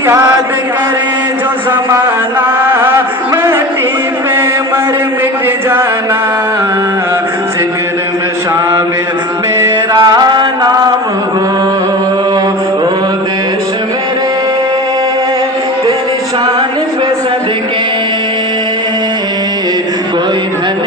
याद करे जो ज़माना, मिट्टी पे मर मिट जाना, जिक्र में शामिल मेरा नाम हो। ओ देश मेरे तेरी शान पे सदके, कोई धन